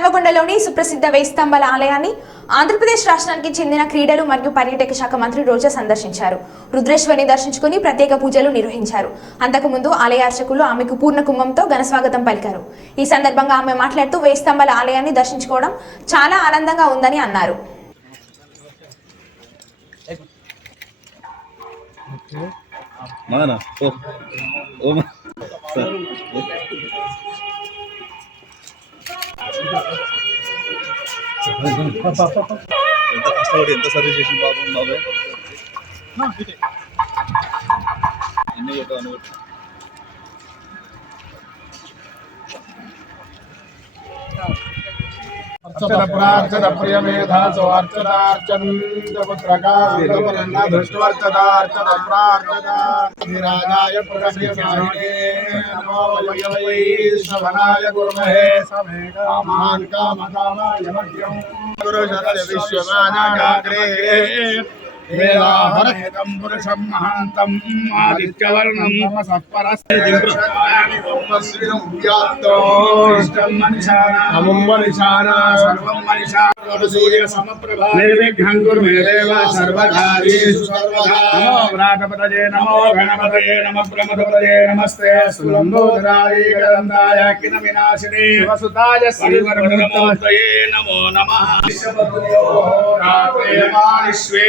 హన్మకొండలోని సుప్రసిద్ధ వేస్తంభాల ఆలయాన్ని ఆంధ్రప్రదేశ్ రాష్ట్రానికి చెందిన క్రీడలు మరియు పర్యాటక శాఖ మంత్రి రోజా సందర్శించారు. రుద్రేశ్వరిని దర్శించుకుని ప్రత్యేక పూజలు నిర్వహించారు. అంతకుముందు ఆలయ అర్చకులు ఆమెకు పూర్ణ కుంభంతో ఘనస్వాగతం పలికారు. ఈ సందర్భంగా ఆమె మాట్లాడుతూ వేస్తంభాల ఆలయాన్ని దర్శించుకోవడం చాలా ఆనందంగా ఉందని అన్నారు. ఓ ఓ ఎంత కష్టపడి ఎంత సర్వీస్ చేసిన బాబు బాబాయ్ ఎన్ని కొట్టు అన్ని అర్చన ప్రార్చన ప్రియమేధాసో అర్చనార్చంద్రపుత్రకా దృష్టవర్చదార్చన ప్రార్చన ధీరాజాయ ప్రగమ్యసాయినే నమో వై శ్రవణాయ గురుమహే సమే కామాన్ కామకామాయ మధ్యం గురు సత్య విశ్వమానాగ్రే వేదాహరేతం పురుషం మహాంతం ఆదిత్యవర్ణం నిర్విఘ్నం కురు మే దేవ సర్వకార్యేషు సర్వదా నమో వ్రాటపతయే నమో గణపతయే నమ ప్రమదపతయే నమస్తే. సులంబోదరాయ గదందాయ కిన వినాశినే శివసుతాయ శ్రీవరముత్తమస్తయే నమో నమః. విశ్వపతుర్యో రాత్రే మానిష్వే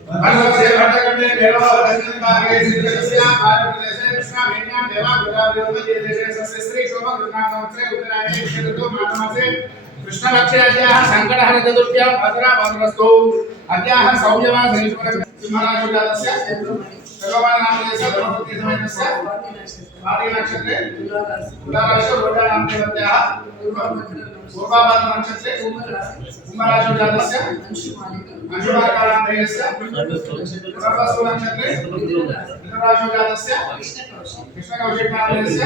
కృష్ణలక్ష్యాద్యాः సంకటహర చతుర్థ్యాం భద్రా భద్రస్తు అద్యాः సౌమ్యవాన్ సింహరాజుగాదస్య సర్వమానామదేశ ద్రౌపదీ సమేతస్య భారీ నక్షత్రే తులారాశి వృషానామదేవత్యాः పూర్వాభాద్ర నక్షత్రే కుంభరాజుగాదస్య అంశుమాకారామదేశస్య పునర్వసు నక్షత్రే మిథునరాజుగాదస్య కృష్ణకౌశికామదేశస్య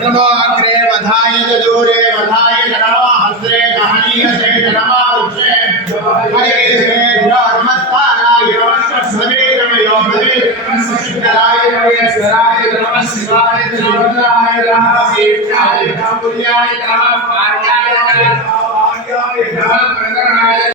నమో అగ్రే వధాయ దూరే వధాయ నమో హస్రే కహనీయసే నమో వృక్షే హరే నమస్తారాయ నమః సమే నమో మధవే నమః శంకరాయ నమః శివాయ నమః శివాయ నమః శివాయ నమః శివాయ மதுரை சித்தராய சிவராய நம சிவாய திருவந்தாய ராமசேட்டாய ராமுடியாய ராம பார்க்காய ராம பிரகடாய